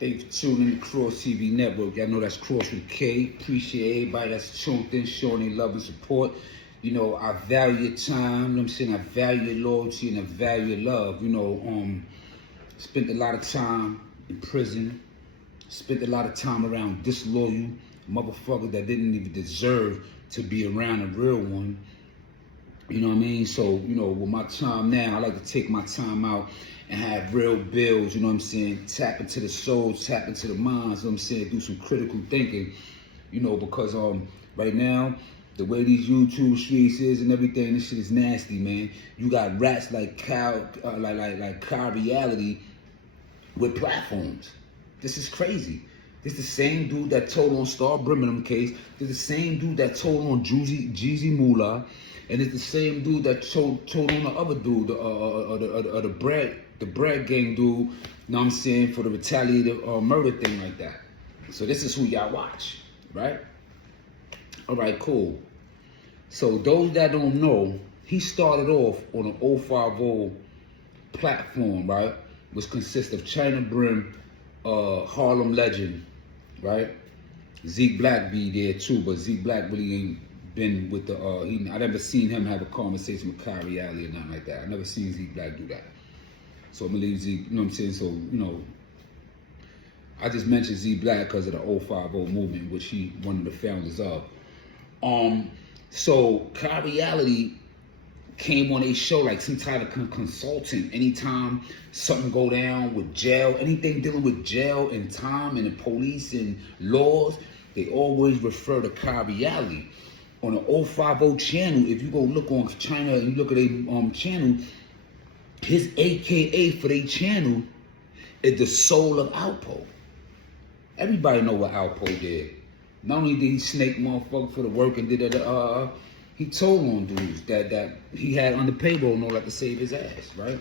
Thanks for tuning in to Kross TV Network. Y'all know that's Kross with a K. Appreciate everybody that's tuned in, showing their love and support. You know, I value your time, you know what I'm saying? I value your loyalty and I value your love. You know, spent a lot of time in prison, spent a lot of time around disloyal motherfuckers that didn't even deserve to be around a real one. You know what I mean? So, you know, with my time now, I like to take my time out and have real bills, you know what I'm saying? Tap into the souls, tap into the minds, you know what I'm saying? Do some critical thinking, you know, because right now, the way these YouTube streets is and everything, this shit is nasty, man. You got rats like Cow Reality with platforms. This is crazy. This the same dude that told on Star Birmingham case. This the same dude that told on Jeezy Moolah. And it's the same dude that told on the other dude, the bread gang dude, you know what I'm saying, for the retaliated murder thing like that. So this is who y'all watch, right? All right, cool. So those that don't know, he started off on an 050 platform, right? Which consists of China Brim, Harlem Legend, right? Zeke Black be there too, but Zeke Black really ain't been with the, I never seen him have a conversation with Kross Reality or nothing like that. I never seen Zeke Black do that. So I'm gonna leave Zeke, you know what I'm saying? So, you know, I just mentioned Zeke Black because of the 050 movement, which he one of the founders of. So Kross Reality came on a show like some type of consultant. Anytime something go down with jail, anything dealing with jail and time and the police and laws, they always refer to Kross Reality. On the 050 channel, if you go look on China and you look at their channel, his AKA for their channel is the soul of Alpo. Everybody know what Alpo did. Not only did he snake motherfucker for the work and did that, he told on dudes that he had on the payroll and all that to save his ass, right?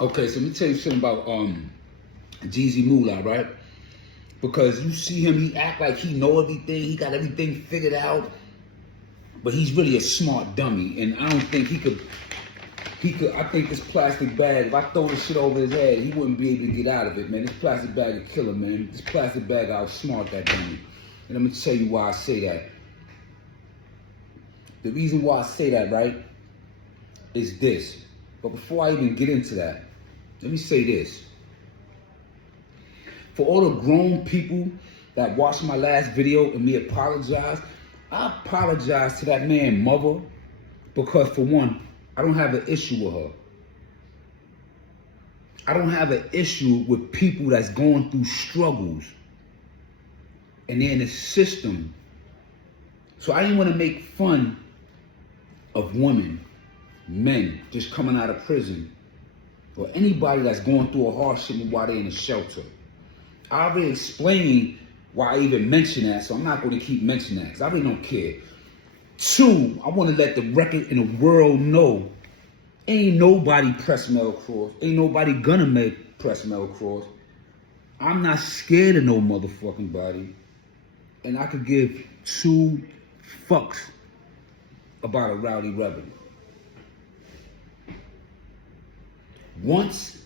Okay, so let me tell you something about Jeezy Moolah, right? Because you see him, he act like he know everything, he got everything figured out, but he's really a smart dummy, and I don't think he could, I think this plastic bag, if I throw this shit over his head, he wouldn't be able to get out of it, man. This plastic bag would kill him, man. This plastic bag outsmart that dummy. And I'm gonna tell you why I say that. The reason why I say that, right, is this. But before I even get into that, let me say this. For all the grown people that watched my last video and me apologize, I apologize to that man's mother because, for one, I don't have an issue with her. I don't have an issue with people that's going through struggles and they're in the system. So I didn't want to make fun of women, men just coming out of prison, or anybody that's going through a hardship while they're in a shelter. I already explained why I even mention that, so I'm not going to keep mentioning that because I really don't care. Two, I want to let the record in the world know, ain't nobody press Mel Kross. Ain't nobody gonna press Mel Kross. I'm not scared of no motherfucking body. And I could give 2 fucks about a Rowdy Rebel. Once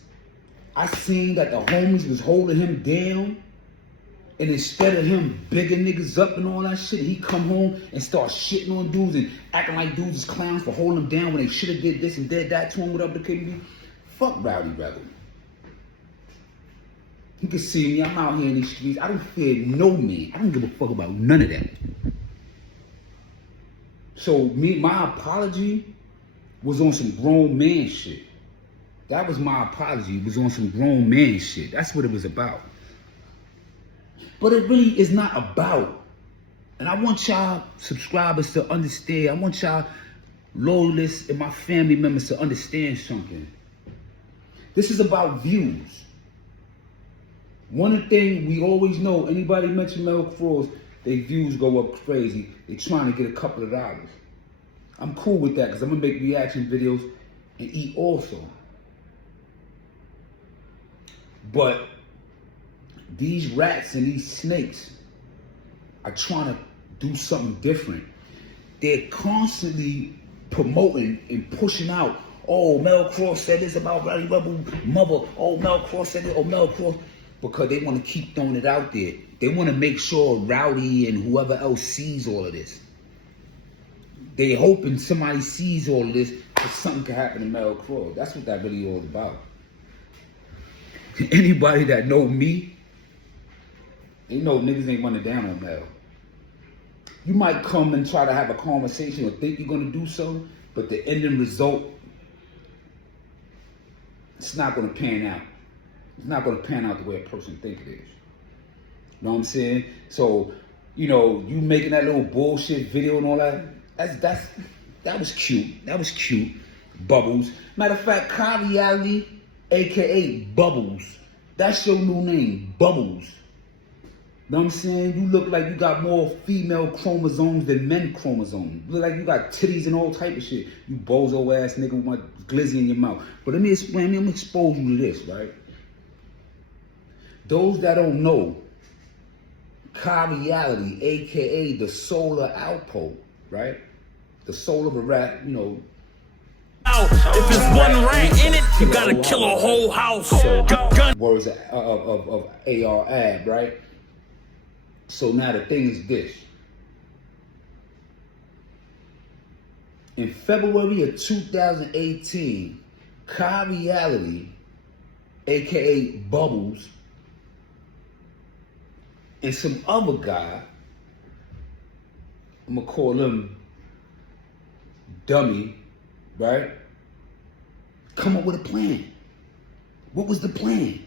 I seen that the homies was holding him down, and instead of him bigging niggas up and all that shit, he come home and start shitting on dudes and acting like dudes is clowns for holding him down when they should have did this and did that to him, whatever the case be. Fuck Rowdy Rebel. You can see me, I'm out here in these streets. I don't fear no man. I don't give a fuck about none of that. So my apology was on some grown man shit. That was my apology. It was on some grown man shit. That's what it was about. But it really is not about. And I want y'all subscribers to understand. I want y'all loyalists and my family members to understand something. This is about views. One thing we always know, anybody mention Mel Kross, their views go up crazy. They're trying to get a couple of dollars. I'm cool with that because I'm going to make reaction videos and eat also. But these rats and these snakes are trying to do something different. They're constantly promoting and pushing out Oh, Mel Kross said this about Rowdy Rebel mother. Oh, Mel Kross said this. Oh, Mel Kross. Because they want to keep throwing it out there. They want to make sure Rowdy and whoever else sees all of this. They hoping somebody sees all of this so something can happen to Mel Kross. That's what that really all about. Anybody that know me, they know niggas ain't running down on Mel. You might come and try to have a conversation or think you're going to do so, but the ending result, it's not going to pan out. It's not going to pan out the way a person think it is. You know what I'm saying? So, you know, you making that little bullshit video and all that, that was cute. That was cute. Bubbles. Matter of fact, Reality, aka Bubbles. That's your new name, Bubbles. You know what I'm saying? You look like you got more female chromosomes than men chromosomes. You look like you got titties and all type of shit. You bozo ass nigga with my glizzy in your mouth. But let me explain, I'm gonna expose you to this, right? Those that don't know, Reality, aka the solar outpost, right? The soul of a rap, you know. If it's one rat in it, you gotta kill a whole house. Words of AR Ab, right? So now the thing is this. In February of 2018, Reality, aka Bubbles, and some other guy, I'm gonna call him Dummy, right? Come up with a plan. What was the plan?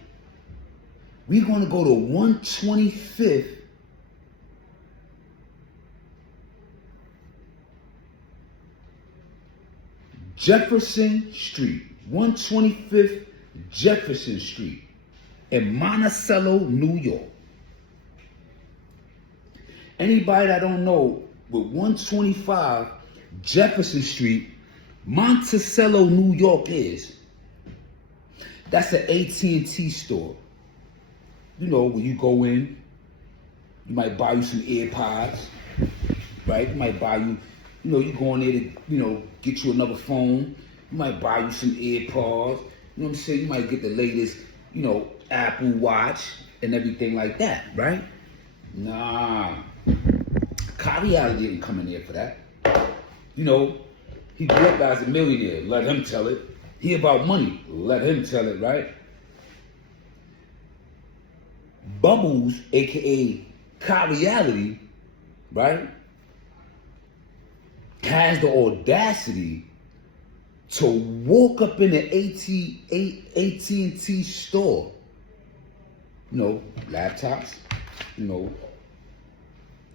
We're gonna go to 125th Jefferson Street, 125th Jefferson Street in Monticello, New York. Anybody that don't know what 125 Jefferson Street, Monticello, New York is, that's an AT&T store. You know, when you go in, you might buy you some AirPods, right? You might buy you, you know, you go in there to, you know, get you another phone. You might buy you some AirPods. You know what I'm saying? You might get the latest, you know, Apple Watch and everything like that, right? Nah. Reality didn't come in there for that. You know, he grew up as a millionaire. Let him tell it. He about money. Let him tell it, right? Bubbles, aka Reality, right, has the audacity to walk up in the AT&T store. You know, laptops, you know,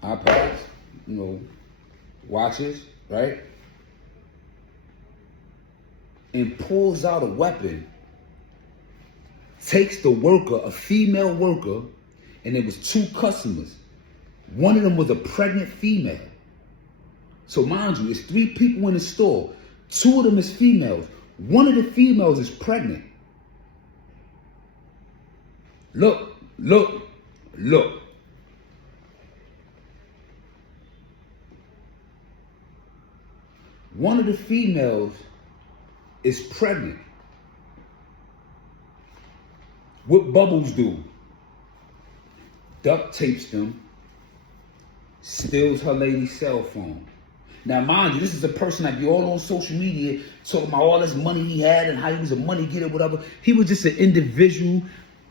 iPads, you know, watches, right? And pulls out a weapon, takes the worker, a female worker, and there was 2 customers. One of them was a pregnant female. So mind you, it's 3 people in the store. 2 of them is females. One of the females is pregnant. Look, look, look. One of the females is pregnant. What Bubbles do? Duct tapes them, steals her lady's cell phone. Now, mind you, this is a person that be all on social media talking about all this money he had and how he was a money getter, whatever. He was just an individual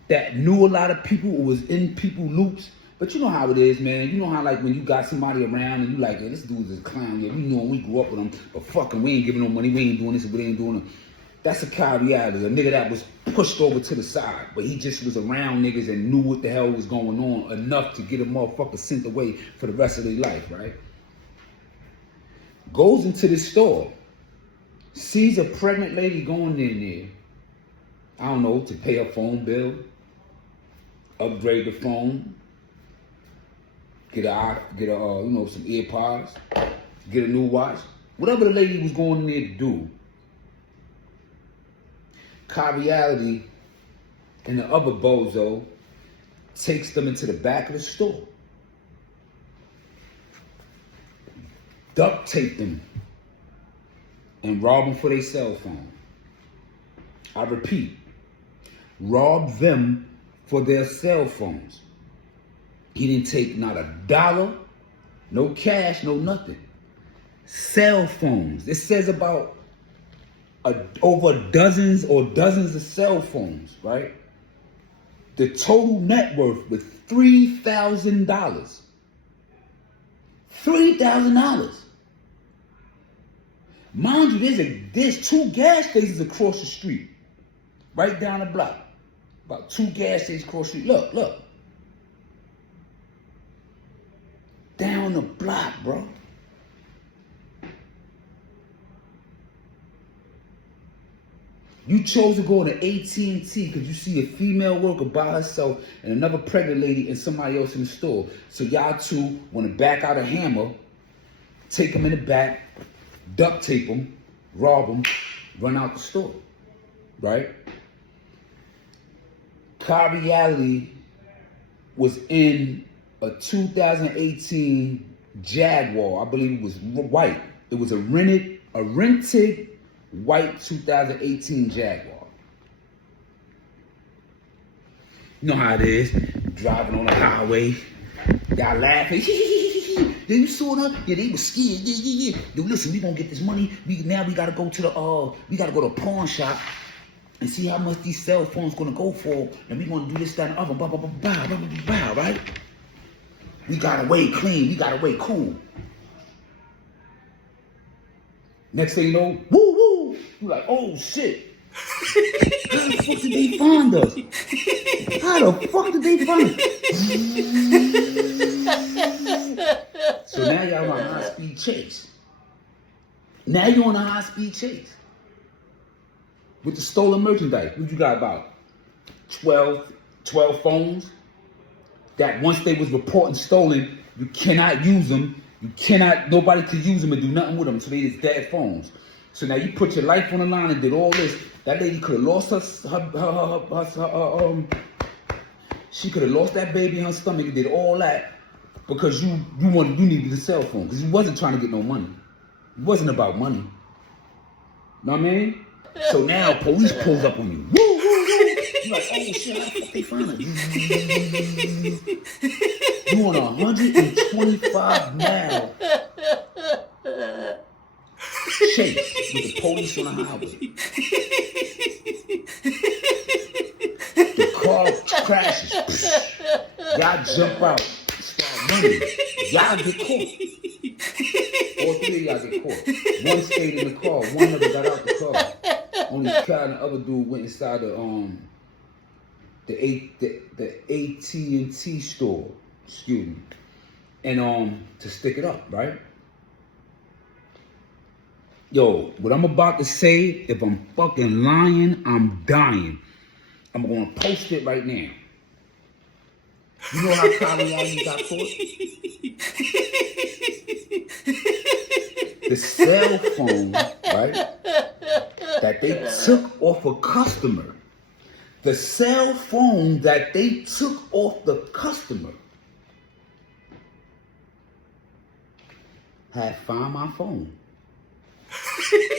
that knew a lot of people or was in people loops. But you know how it is, man. You know how, like, when you got somebody around and you like, hey, this dude's a clown. Yeah, we know him, we grew up with him, but fuck him, we ain't giving no money, we ain't doing this, we ain't doing it. That's a reality. A nigga that was pushed over to the side, but he just was around niggas and knew what the hell was going on enough to get a motherfucker sent away for the rest of their life, right? Goes into the store, sees a pregnant lady going in there, I don't know, to pay her phone bill, upgrade the phone, get a you know, some AirPods, get a new watch, whatever the lady was going in there to do. Reality and the other bozo takes them into the back of the store, duct tape them, and rob them for their cell phone. I repeat, robbed them for their cell phones. He didn't take not a dollar, no cash, no nothing. Cell phones. It says about over dozens of cell phones, right? The total net worth was $3,000. $3,000. Mind you, there's 2 gas stations across the street, right down the block. About 2 gas stations across the street. Look. Down the block, bro. You chose to go to AT&T because you see a female worker by herself and another pregnant lady and somebody else in the store. So y'all two want to back out a hammer, take them in the back, duct tape them, rob them, run out the store, right? Car Reality was in a 2018 Jaguar. I believe it was white. It was a rented white 2018 Jaguar. You know how it is, driving on the highway, y'all laughing. Then you saw them, yeah, they were scared. Yeah. Yo, listen, we gonna get this money. Now we gotta go to the pawn shop and see how much these cell phones gonna go for, and we gonna do this, that, and other, right? We got away clean, we got away cool. Next thing you know, woo! You like, oh shit. How the fuck did they find us? How the fuck did they find us? So now y'all on a high-speed chase. Now you're on a high-speed chase. With the stolen merchandise. What you got about? 12 phones that once they was reporting stolen, you cannot use them. Nobody could use them and do nothing with them, so they just dead phones. So now you put your life on the line and did all this. That lady could have lost she could have lost that baby in her stomach and did all that because you needed the cell phone, because you wasn't trying to get no money. It wasn't about money. Know what I mean? So now police pulls up on you. Woo! You're like, oh shit, how the fuck they find us? You on a 125-mile chase with the police on the highway. The car crashes. Y'all jump out, start running. Y'all get caught. All 3 of y'all get caught. One stayed in the car. One never got out the car. Only Kyle and the other dude went inside the AT&T store. Excuse me. And to stick it up, right? Yo, what I'm about to say, if I'm fucking lying, I'm dying. I'm gonna post it right now. You know how Colorado got caught? The cell phone, right, that they took off a customer. The cell phone that they took off the customer had Find My Phone.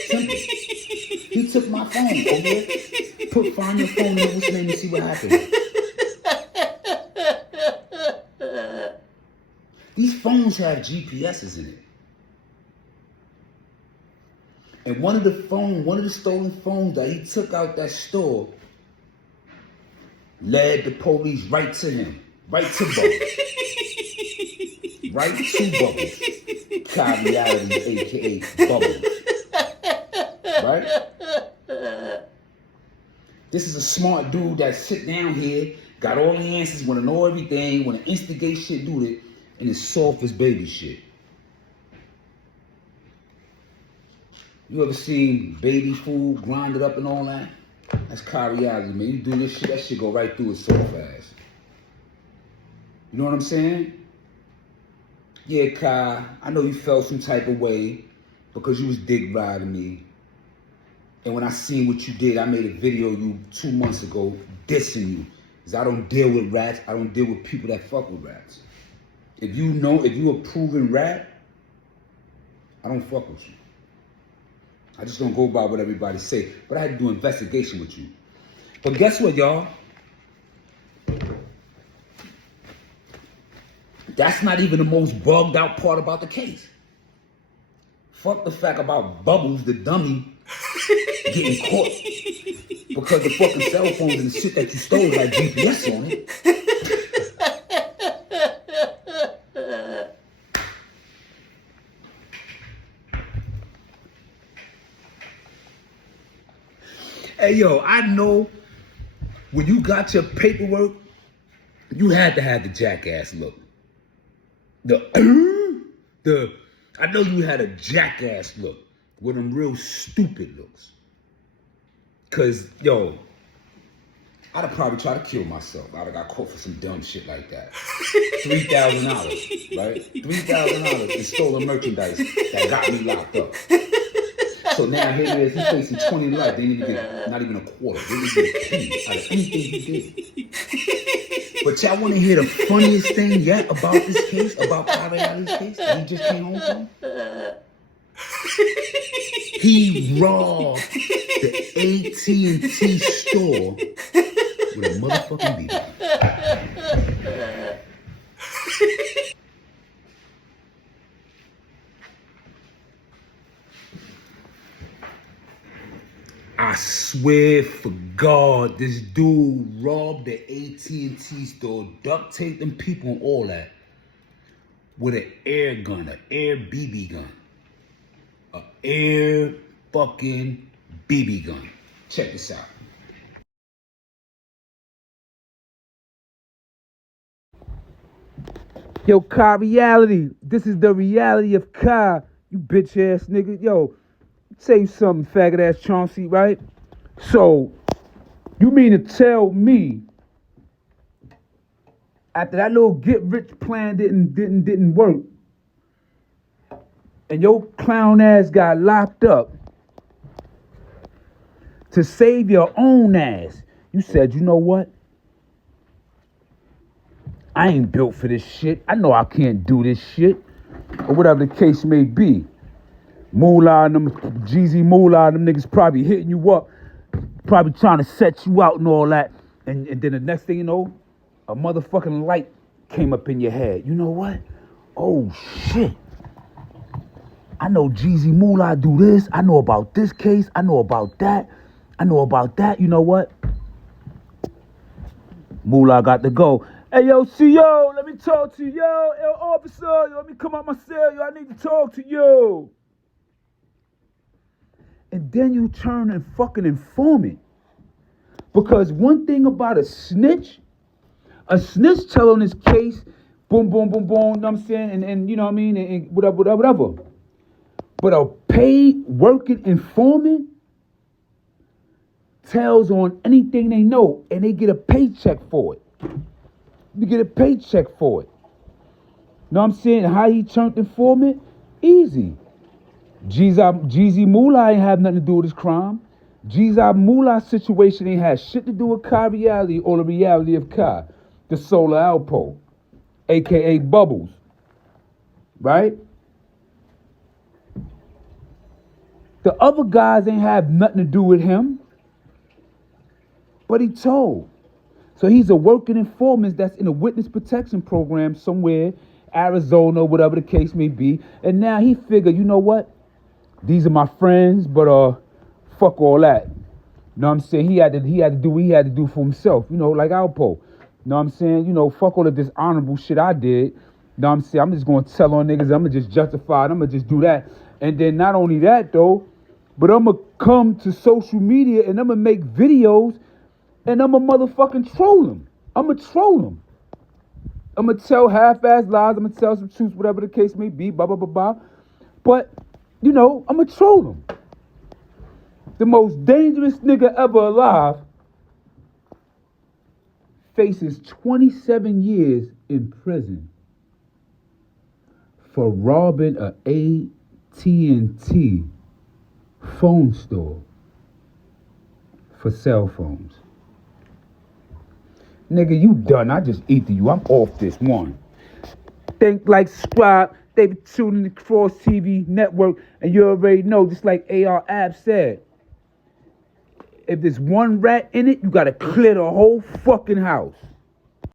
Simple. He took my phone, okay? Find your phone in what's name and see what happens. These phones have GPSs in it. And one of the stolen phones that he took out that store led the police right to him. Right to Bubbles. Right to Bubbles. Car Reality, aka Bubbles. Right? This is a smart dude that sit down here, got all the answers, wanna know everything, wanna instigate shit, do it, and it's soft as baby shit. You ever seen baby food grinded up and all that? That's Car Reality, man. You do this shit, that shit go right through it so fast. You know what I'm saying? Yeah, Kai, I know you felt some type of way because you was dick riding me. And when I seen what you did, I made a video of you 2 months ago dissing you. Because I don't deal with rats. I don't deal with people that fuck with rats. If you a proven rat, I don't fuck with you. I just don't go by what everybody say. But I had to do an investigation with you. But guess what, y'all? That's not even the most bugged out part about the case. Fuck the fact about Bubbles, the dummy, getting caught because the fucking cell phones and the shit that you stole had GPS on it. Hey, yo, I know when you got your paperwork, you had to have the jackass look. I know you had a jackass look with them real stupid looks. Cause, yo, I'd have probably tried to kill myself. I'd have got caught for some dumb shit like that. $3,000, right? $3,000 in stolen merchandise that got me locked up. So now here he is, he's facing 20 to life. They didn't even get not even a quarter. They didn't get a penny out of anything he did. But y'all want to hear the funniest thing yet about this case, about Kariali's case that he just came home from? He robbed the AT&T store with a motherfucking beat. I swear for God, this dude robbed the AT&T store, duct taped them people and all that with an air gun, an air BB gun. An air fucking BB gun. Check this out. Yo, Car Reality. This is the reality of Car. You bitch ass nigga. Yo, say something, faggot ass Chauncey, right? So, you mean to tell me after that little get rich plan didn't work, and your clown ass got locked up, to save your own ass, you said, you know what? I ain't built for this shit. I know I can't do this shit. Or whatever the case may be. Moolah and them, Jeezy Moolah and them niggas probably hitting you up, probably trying to set you out and all that. And then the next thing you know, a motherfucking light came up in your head. You know what? Oh shit. I know Jeezy Moolah do this. I know about this case. I know about that. I know about that. You know what? Moolah got to go. Hey, yo, CO, let me talk to you. Yo, officer, yo, let me come out my cell. Yo, I need to talk to you. And then you turn and fucking informant. Because one thing about a snitch tell on his case, boom, boom, boom, boom, you know what I'm saying? And you know what I mean? And whatever. But a paid working informant tells on anything they know, and they get a paycheck for it. You get a paycheck for it. Know what I'm saying? How he turned informant? Easy. Jeezy Moolah ain't have nothing to do with his crime. Jeezy Moolah's situation ain't had shit to do with Car Reality or the reality of Car. The Solar Alpo, a.k.a. Bubbles. Right? The other guys ain't have nothing to do with him. But he told. So he's a working informant that's in a witness protection program somewhere, Arizona, whatever the case may be. And now he figured, you know what? These are my friends, but fuck all that. You know what I'm saying? He had to do what he had to do for himself, you know, like Alpo. You know what I'm saying? You know, fuck all of this honorable shit I did. You know what I'm saying? I'm just gonna tell on niggas, I'm gonna just justify it, I'm gonna just do that. And then not only that though, but I'm gonna come to social media and I'm gonna make videos and I'm gonna motherfucking troll him. I'm gonna troll him. I'm gonna tell half-ass lies, I'm gonna tell some truths, whatever the case may be, blah, blah, blah, blah. But, you know, I'm gonna troll him. The most dangerous nigga ever alive faces 27 years in prison for robbing a AT&T phone store for cell phones. Nigga, you done. I just eat to you. I'm off this one. Think, like, subscribe, They be tuning the Kross TV Network, and you already know, just like AR Ab said, if there's one rat in it, you gotta clear the whole fucking house.